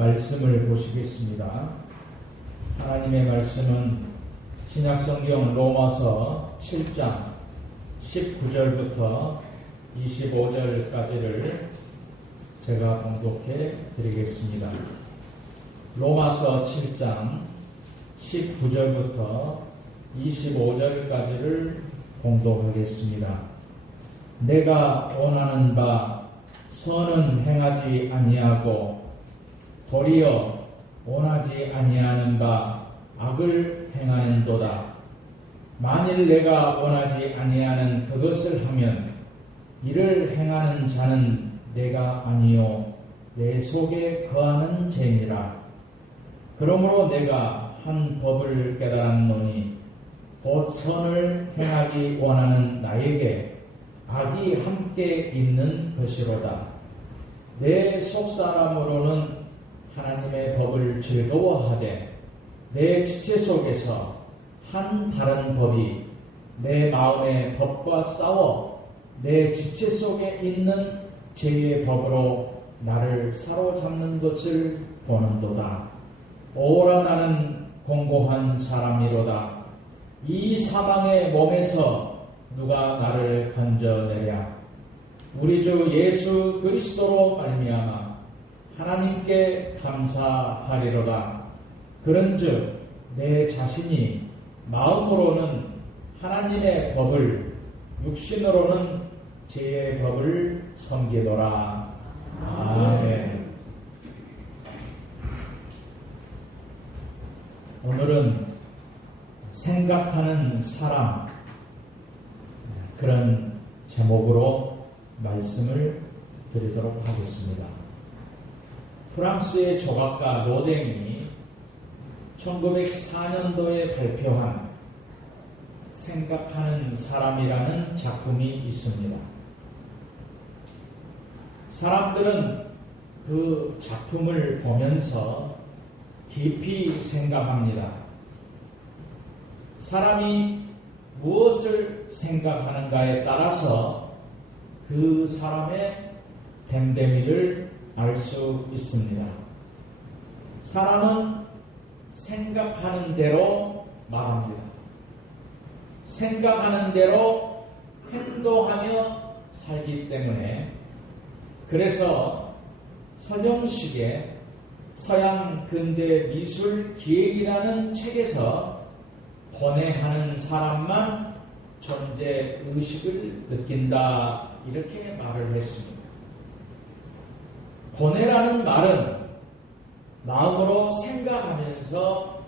말씀을 보시겠습니다. 하나님의 말씀은 신약성경 로마서 7장 19절부터 25절까지를 제가 봉독해 드리겠습니다. 로마서 7장 19절부터 25절까지를 봉독하겠습니다. 내가 원하는 바 선은 행하지 아니하고 도리어 원하지 아니하는 바 악을 행하는도다. 만일 내가 원하지 아니하는 그것을 하면 이를 행하는 자는 내가 아니요 내 속에 거하는 죄니라. 그러므로 내가 한 법을 깨달았노니 곧 선을 행하기 원하는 나에게 악이 함께 있는 것이로다. 내 속사람으로는 하나님의 법을 즐거워하되 내 지체 속에서 한 다른 법이 내 마음의 법과 싸워 내 지체 속에 있는 죄의 법으로 나를 사로잡는 것을 보는도다. 오라 나는 공고한 사람이로다. 이 사망의 몸에서 누가 나를 건져내랴. 우리 주 예수 그리스도로 말미암아 하나님께 감사하리로다. 그런즉 내 자신이 마음으로는 하나님의 법을, 육신으로는 죄의 법을 섬기노라. 아멘. 오늘은 생각하는 사람, 그런 제목으로 말씀을 드리도록 하겠습니다. 프랑스의 조각가 로댕이 1904년도에 발표한 생각하는 사람이라는 작품이 있습니다. 사람들은 그 작품을 보면서 깊이 생각합니다. 사람이 무엇을 생각하는가에 따라서 그 사람의 됨됨이를 알 수 있습니다. 사람은 생각하는 대로 말합니다. 생각하는 대로 행동하며 살기 때문에, 그래서 서정식의 서양 근대 미술 기획이라는 책에서 고뇌하는 사람만 존재 의식을 느낀다, 이렇게 말을 했습니다. 고뇌라는 말은 마음으로 생각하면서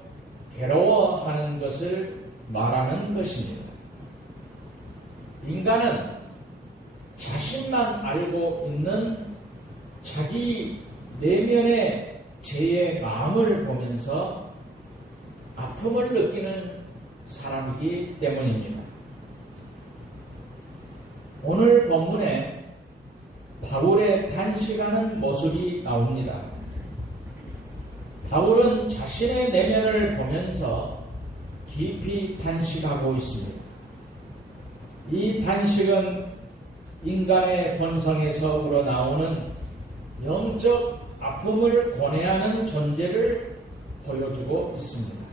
괴로워하는 것을 말하는 것입니다. 인간은 자신만 알고 있는 자기 내면의 죄의 마음을 보면서 아픔을 느끼는 사람이기 때문입니다. 오늘 본문에 바울의 단식하는 모습이 나옵니다. 바울은 자신의 내면을 보면서 깊이 단식하고 있습니다. 이 단식은 인간의 본성에서 우러나오는 영적 아픔을 고뇌하는 존재를 보여주고 있습니다.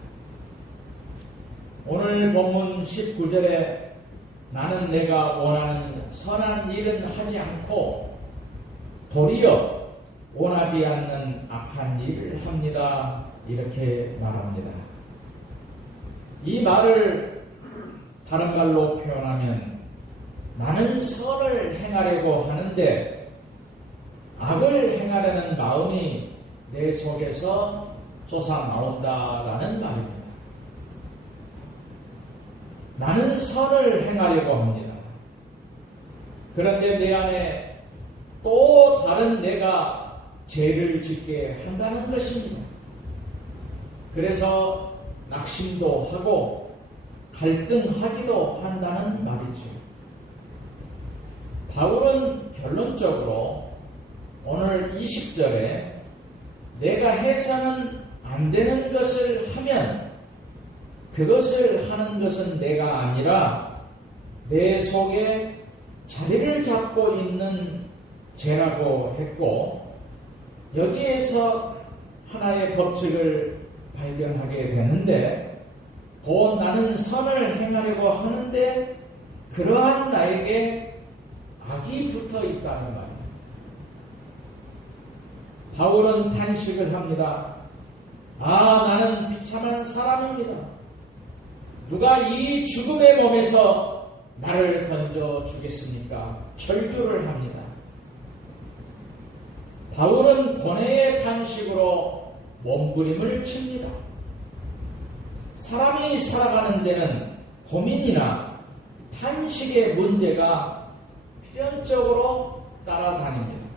오늘 본문 19절에 나는 내가 원하는 선한 일은 하지 않고 도리어 원하지 않는 악한 일을 합니다. 이렇게 말합니다. 이 말을 다른 말로 표현하면 나는 선을 행하려고 하는데 악을 행하려는 마음이 내 속에서 솟아나온다라는 말입니다. 나는 선을 행하려고 합니다. 그런데 내 안에 또 다른 내가 죄를 짓게 한다는 것입니다. 그래서 낙심도 하고 갈등하기도 한다는 말이죠. 바울은 결론적으로 오늘 20절에 내가 해서는 안 되는 것을 하면 그것을 하는 것은 내가 아니라 내 속에 자리를 잡고 있는 죄라고 했고, 여기에서 하나의 법칙을 발견하게 되는데, 곧 나는 선을 행하려고 하는데 그러한 나에게 악이 붙어 있다는 말입니다. 바울은 탄식을 합니다. 나는 비참한 사람입니다. 누가 이 죽음의 몸에서 나를 건져 주겠습니까? 절규를 합니다. 바울은 고뇌의 탄식으로 몸부림을 칩니다. 사람이 살아가는 데는 고민이나 탄식의 문제가 필연적으로 따라다닙니다.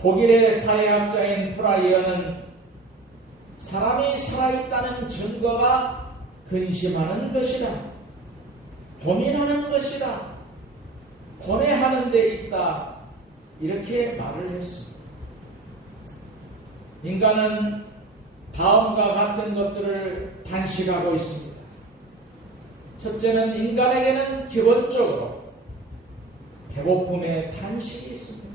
독일의 사회학자인 프라이어는 사람이 살아있다는 증거가 근심하는 것이다, 고민하는 것이다, 고뇌하는 데 있다, 이렇게 말을 했습니다. 인간은 다음과 같은 것들을 단식하고 있습니다. 첫째는 인간에게는 기본적으로 배고픔의 탄식이 있습니다.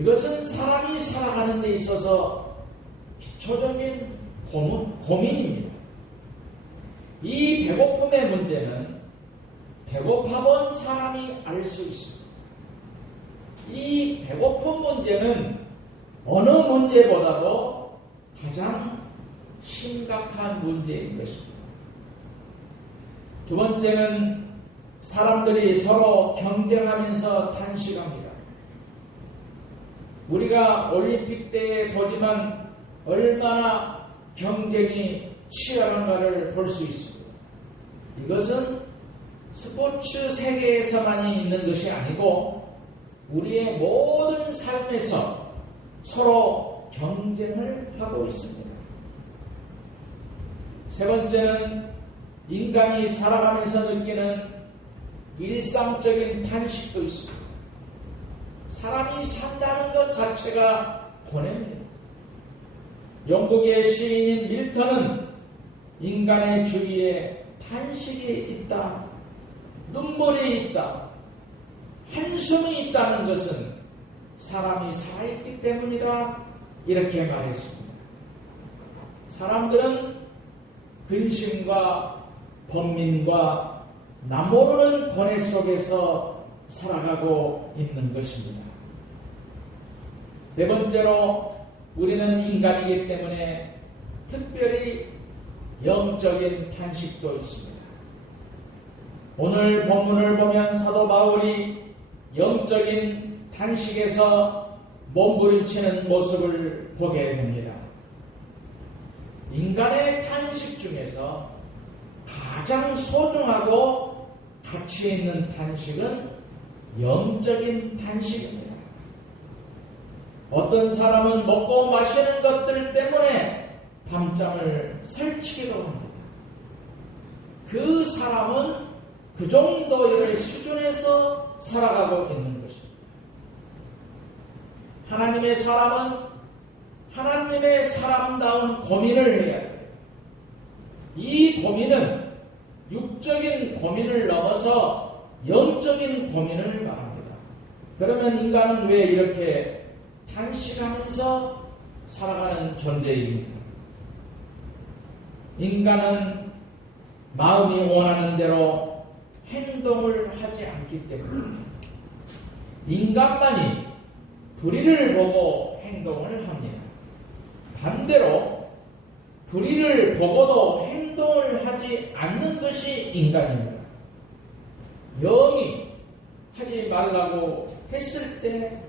이것은 사람이 살아가는 데 있어서 기초적인 고민입니다. 이 배고픔의 문제는 배고파 본 사람이 알 수 있습니다. 이 배고픔 문제는 어느 문제보다도 가장 심각한 문제인 것입니다. 두 번째는 사람들이 서로 경쟁하면서 탄식합니다. 우리가 올림픽 때 보지만 얼마나 경쟁이 치열한가를 볼 수 있습니다. 이것은 스포츠 세계에서만이 있는 것이 아니고 우리의 모든 삶에서 서로 경쟁을 하고 있습니다. 세 번째는 인간이 살아가면서 느끼는 일상적인 탄식도 있습니다. 사람이 산다는 것 자체가 고뇌입니다. 영국의 시인인 밀턴은 인간의 주위에 탄식이 있다, 눈물이 있다, 한숨이 있다는 것은 사람이 살아있기 때문이다, 이렇게 말했습니다. 사람들은 근심과 번민과 남모르는 고뇌 속에서 살아가고 있는 것입니다. 네 번째로 우리는 인간이기 때문에 특별히 영적인 탄식도 있습니다. 오늘 본문을 보면 사도 바울이 영적인 탄식에서 몸부림치는 모습을 보게 됩니다. 인간의 탄식 중에서 가장 소중하고 가치 있는 탄식은 영적인 탄식입니다. 어떤 사람은 먹고 마시는 것들 때문에 밤잠을 설치기도 합니다. 그 사람은 그 정도의 수준에서 살아가고 있는 것입니다. 하나님의 사람은 하나님의 사람다운 고민을 해야 합니다. 이 고민은 육적인 고민을 넘어서 영적인 고민을 말합니다. 그러면 인간은 왜 이렇게 탄식하면서 살아가는 존재입니까? 인간은 마음이 원하는 대로 행동을 하지 않기 때문입니다. 인간만이 불의를 보고 행동을 합니다. 반대로 불의를 보고도 행동을 하지 않는 것이 인간입니다. 영이 하지 말라고 했을 때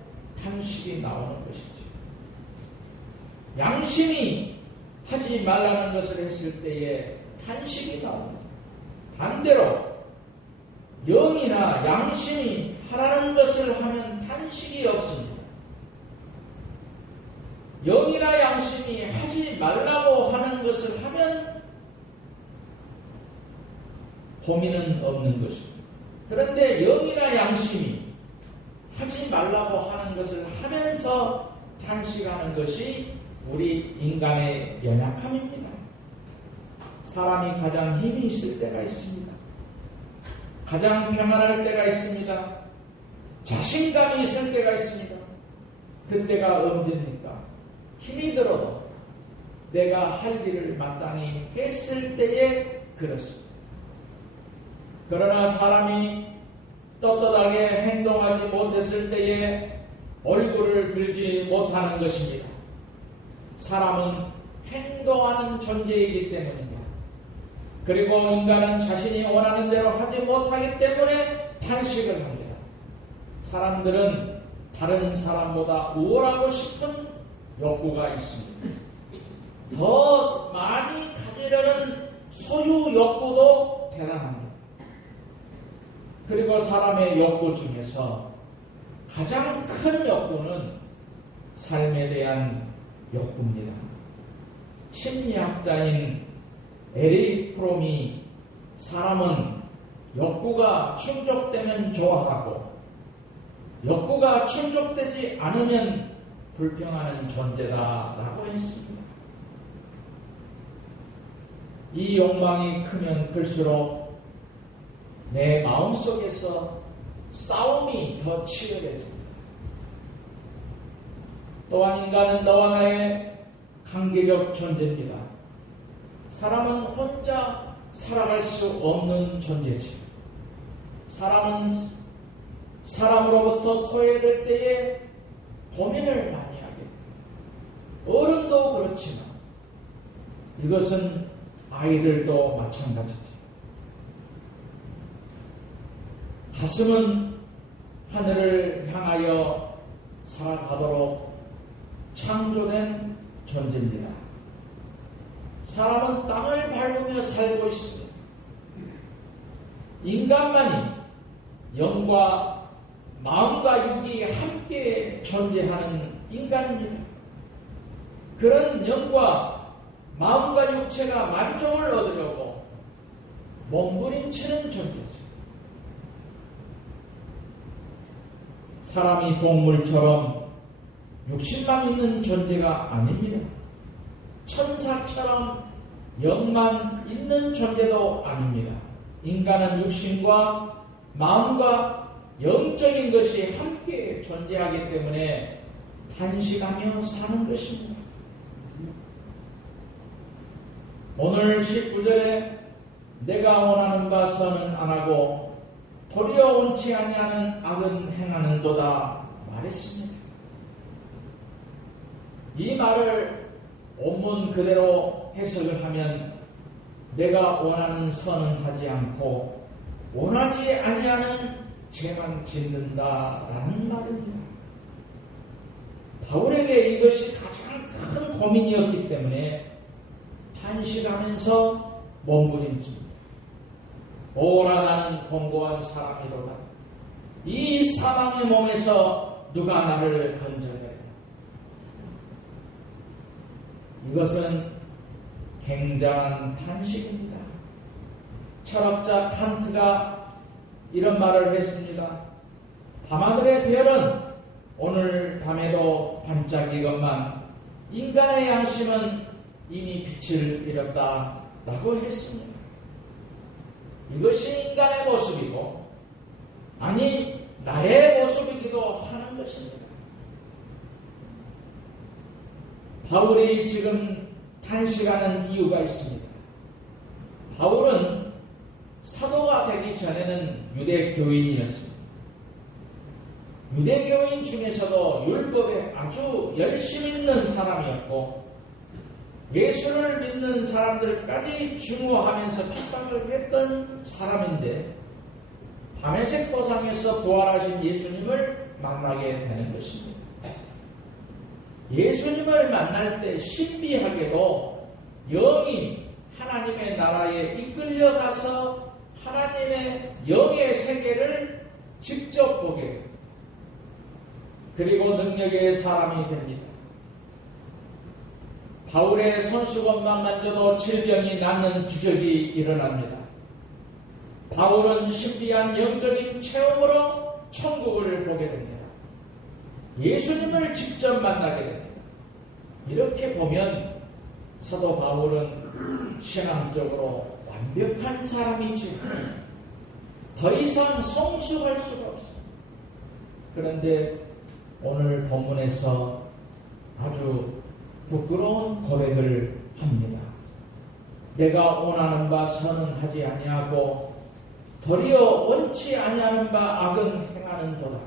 탄식이 나오는 것이죠. 양심이 하지 말라는 것을 했을 때에 탄식이 나옵니다. 반대로 영이나 양심이 하라는 것을 하면 탄식이 없습니다. 영이나 양심이 하지 말라고 하는 것을 하면 고민은 없는 것입니다. 그런데 영이나 양심이 하지 말라고 하는 것을 하면서 탄식하는 것이 우리 인간의 연약함입니다. 사람이 가장 힘이 있을 때가 있습니다. 가장 평안할 때가 있습니다. 자신감이 있을 때가 있습니다. 그때가 언제입니까? 힘이 들어도 내가 할 일을 마땅히 했을 때에 그렇습니다. 그러나 사람이 떳떳하게 행동하지 못했을 때에 얼굴을 들지 못하는 것입니다. 사람은 행동하는 존재이기 때문입니다. 그리고 인간은 자신이 원하는 대로 하지 못하기 때문에 탄식을 합니다. 사람들은 다른 사람보다 우월하고 싶은 욕구가 있습니다. 더 많이 가지려는 소유 욕구도 대단합니다. 그리고 사람의 욕구 중에서 가장 큰 욕구는 삶에 대한 욕구입니다. 심리학자인 에릭 프롬이 사람은 욕구가 충족되면 좋아하고 욕구가 충족되지 않으면 불평하는 존재다라고 했습니다. 이 욕망이 크면 클수록 내 마음속에서 싸움이 더 치열해집니다. 또한 인간은 너와 나의 관계적 존재입니다. 사람은 혼자 살아갈 수 없는 존재지. 사람은 사람으로부터 소외될 때에 고민을 많이 하게 됩니다. 어른도 그렇지만 이것은 아이들도 마찬가지지. 가슴은 하늘을 향하여 살아가도록 창조된 존재입니다. 사람은 땅을 밟으며 살고 있습니다. 인간만이 영과 마음과 육이 함께 존재하는 인간입니다. 그런 영과 마음과 육체가 만족을 얻으려고 몸부림치는 존재죠. 사람이 동물처럼 육신만 있는 존재가 아닙니다. 천사처럼 영만 있는 존재도 아닙니다. 인간은 육신과 마음과 영적인 것이 함께 존재하기 때문에 탄식하며 사는 것입니다. 오늘 19절에 내가 원하는 바 선은 안 하고 도리어 원치 아니하는 악은 행하는도다 말했습니다. 이 말을 원문 그대로 해석을 하면 내가 원하는 선은 하지 않고 원하지 아니하는 죄만 짓는다라는 말입니다. 바울에게 이것이 가장 큰 고민이었기 때문에 탄식하면서 몸부림칩니다. 오라 나는 공고한 사람이로다. 이 사망의 몸에서 누가 나를 건져내라. 이것은 굉장한 탄식입니다. 철학자 칸트가 이런 말을 했습니다. 밤하늘의 별은 오늘 밤에도 반짝이건만 인간의 양심은 이미 빛을 잃었다라고 했습니다. 이것이 인간의 모습이고 아니 나의 모습이기도 하는 것입니다. 바울이 지금 탄식하는 이유가 있습니다. 바울은 사도가 되기 전에는 유대교인이었습니다. 유대교인 중에서도 율법에 아주 열심히 있는 사람이었고 예수를 믿는 사람들까지 증오하면서 핍박을 했던 사람인데 다메섹 도상에서 부활하신 예수님을 만나게 되는 것입니다. 예수님을 만날 때 신비하게도 영이 하나님의 나라에 이끌려가서 하나님의 영의 세계를 직접 보게 됩니다. 그리고 능력의 사람이 됩니다. 바울의 손수건만 만져도 질병이 낫는 기적이 일어납니다. 바울은 신비한 영적인 체험으로 천국을 보게 됩니다. 예수님을 직접 만나게 됩니다. 이렇게 보면 사도 바울은 신앙적으로 완벽한 사람이지 더 이상 성숙할 수가 없습니다. 그런데 오늘 본문에서 아주 부끄러운 고백을 합니다. 내가 원하는 바 선은 하지 아니하고 도리어 원치 아니하는 바 악은 행하는도다.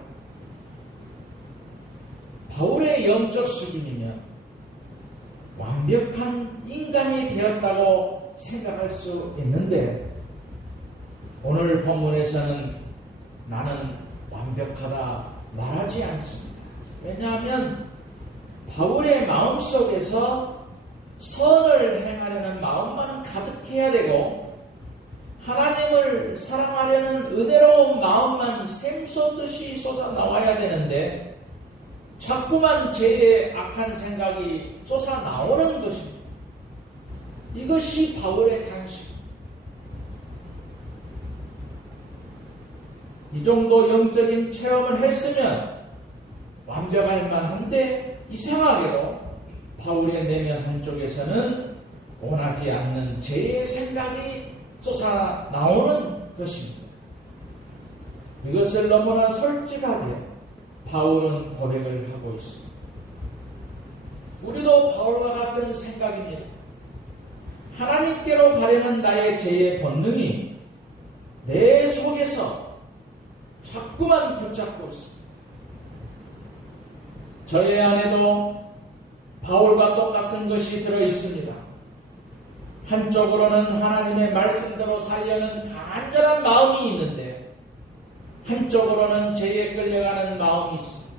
바울의 영적 수준이면 완벽한 인간이 되었다고 생각할 수 있는데 오늘 본문에서는 나는 완벽하다 말하지 않습니다. 왜냐하면 바울의 마음속에서 선을 행하려는 마음만 가득해야 되고 하나님을 사랑하려는 은혜로운 마음만 샘솟듯이 솟아나와야 되는데 자꾸만 죄의 악한 생각이 솟아나오는 것입니다. 이것이 바울의 탄식. 이 정도 영적인 체험을 했으면 완벽할 만한데 이상하게도 바울의 내면 한쪽에서는 원하지 않는 죄의 생각이 솟아나오는 것입니다. 이것을 너무나 솔직하게 바울은 고백을 하고 있습니다. 우리도 바울과 같은 생각입니다. 하나님께로 가려는 나의 죄의 본능이 내 속에서 자꾸만 붙잡고 있습니다. 저의 안에도 바울과 똑같은 것이 들어있습니다. 한쪽으로는 하나님의 말씀대로 살려는 간절한 마음이 있는데 한쪽으로는 죄에 끌려가는 마음이 있습니다.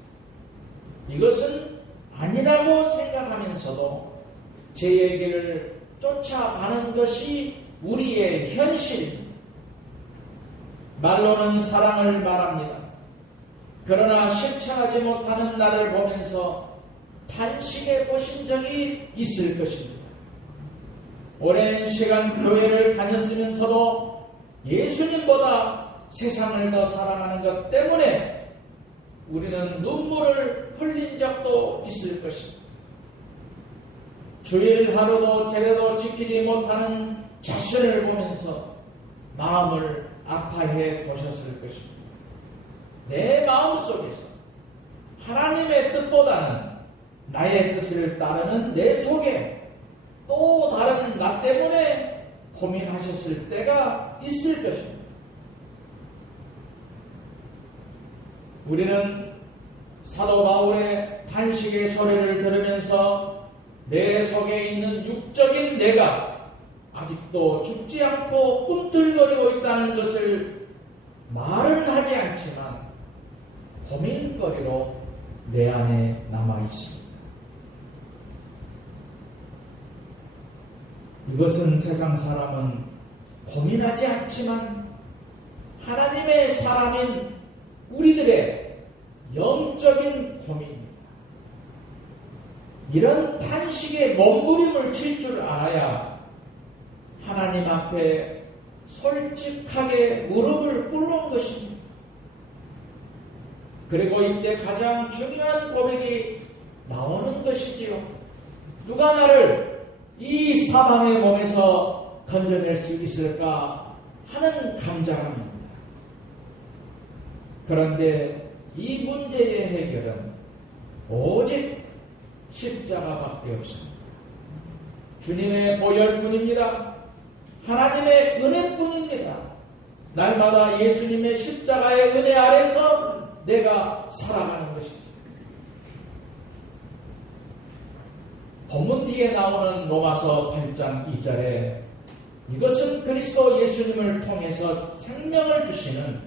이것은 아니라고 생각하면서도 죄의 길을 쫓아가는 것이 우리의 현실입니다. 말로는 사랑을 말합니다. 그러나 실천하지 못하는 나를 보면서 탄식해 보신 적이 있을 것입니다. 오랜 시간 교회를 다녔으면서도 예수님보다 세상을 더 사랑하는 것 때문에 우리는 눈물을 흘린 적도 있을 것입니다. 주일 하루도 제대로 지키지 못하는 자신을 보면서 마음을 아파해 보셨을 것입니다. 내 마음속에서 하나님의 뜻보다는 나의 뜻을 따르는 내 속에 또 다른 나 때문에 고민하셨을 때가 있을 것입니다. 우리는 사도 바울의 탄식의 소리를 들으면서 내 속에 있는 육적인 내가 아직도 죽지 않고 꿈틀거리고 있다는 것을 말은 하지 않지만 고민거리로 내 안에 남아 있습니다. 이것은 세상 사람은 고민하지 않지만 하나님의 사람인 우리들의 영적인 고민입니다. 이런 탄식에 몸부림을 칠 줄 알아야 하나님 앞에 솔직하게 무릎을 꿇는 것입니다. 그리고 이때 가장 중요한 고백이 나오는 것이지요. 누가 나를 이 사망의 몸에서 건져낼 수 있을까 하는 간절함입니다. 그런데 이 문제의 해결은 오직 십자가밖에 없습니다. 주님의 보혈뿐입니다. 하나님의 은혜뿐입니다. 날마다 예수님의 십자가의 은혜 아래서 내가 살아가는 것이죠. 본문 뒤에 나오는 로마서 8장 2절에 이것은 그리스도 예수님을 통해서 생명을 주시는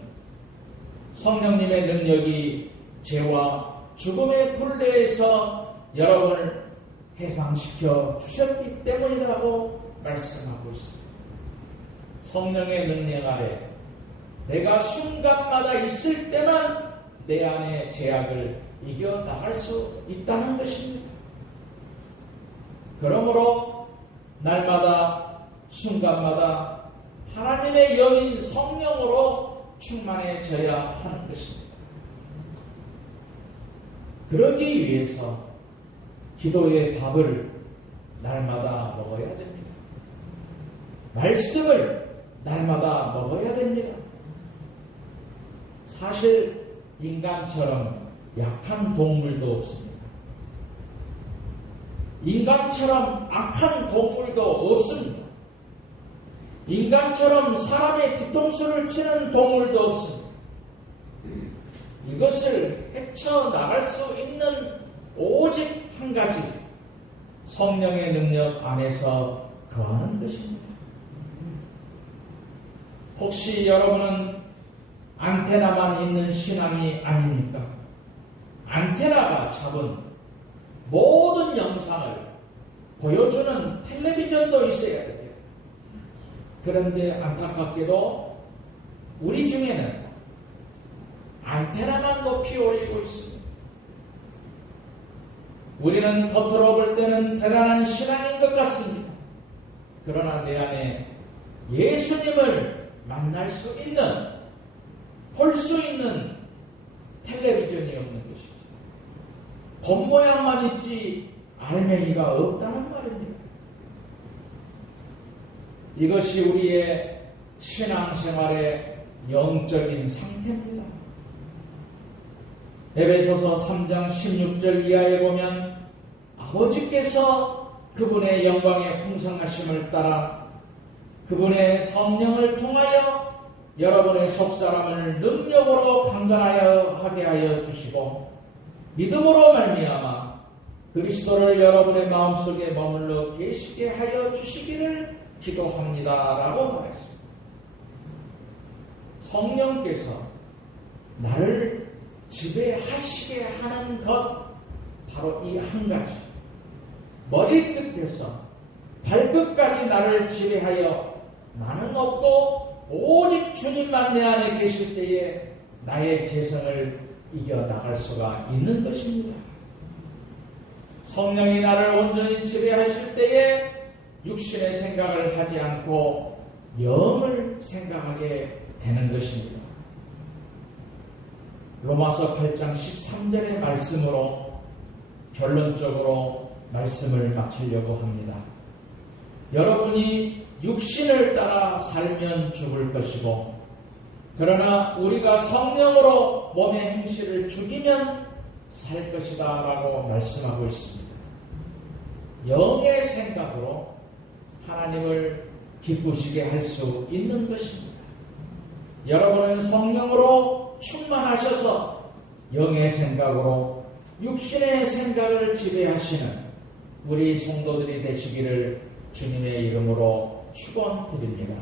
성령님의 능력이 죄와 죽음의 불레에서 여러분을 해방시켜 주셨기 때문이라고 말씀하고 있습니다. 성령의 능력 아래 내가 순간마다 있을 때만 내 안의 죄악을 이겨나갈 수 있다는 것입니다. 그러므로 날마다 순간마다 하나님의 영인 성령으로 충만해져야 하는 것입니다. 그러기 위해서 기도의 밥을 날마다 먹어야 됩니다. 말씀을 날마다 먹어야 됩니다. 사실 인간처럼 약한 동물도 없습니다. 인간처럼 악한 동물도 없습니다. 인간처럼 사람의 뒤통수를 치는 동물도 없습니다. 이것을 헤쳐나갈 수 있는 오직 한 가지, 성령의 능력 안에서 거하는 것입니다. 혹시 여러분은 안테나만 있는 신앙이 아닙니까? 안테나가 잡은 모든 영상을 보여주는 텔레비전도 있어야 돼요. 그런데 안타깝게도 우리 중에는 안테나만 높이 올리고 있습니다. 우리는 겉으로 볼 때는 대단한 신앙인 것 같습니다. 그러나 내 안에 예수님을 만날 수 있는, 볼 수 있는 텔레비전이 없는 것이죠. 겉모양만 있지 알맹이가 없다는 말입니다. 이것이 우리의 신앙생활의 영적인 상태입니다. 에베소서 3장 16절 이하에 보면 아버지께서 그분의 영광의 풍성하심을 따라 그분의 성령을 통하여 여러분의 속사람을 능력으로 강건하여 하게 하여 주시고 믿음으로 말미암아 그리스도를 여러분의 마음속에 머물러 계시게 하여 주시기를 기도합니다라고 말했습니다. 성령께서 나를 지배하시게 하는 것, 바로 이 한 가지. 머리끝에서 발끝까지 나를 지배하여 나는 없고 오직 주님만 내 안에 계실 때에 나의 재성을 이겨나갈 수가 있는 것입니다. 성령이 나를 온전히 지배하실 때에 육신의 생각을 하지 않고 영을 생각하게 되는 것입니다. 로마서 8장 13절의 말씀으로 결론적으로 말씀을 마치려고 합니다. 여러분이 육신을 따라 살면 죽을 것이고 그러나 우리가 성령으로 몸의 행실을 죽이면 살 것이다 라고 말씀하고 있습니다. 영의 생각으로 하나님을 기쁘시게 할 수 있는 것입니다. 여러분은 성령으로 충만하셔서 영의 생각으로 육신의 생각을 지배하시는 우리 성도들이 되시기를 주님의 이름으로 축원드립니다.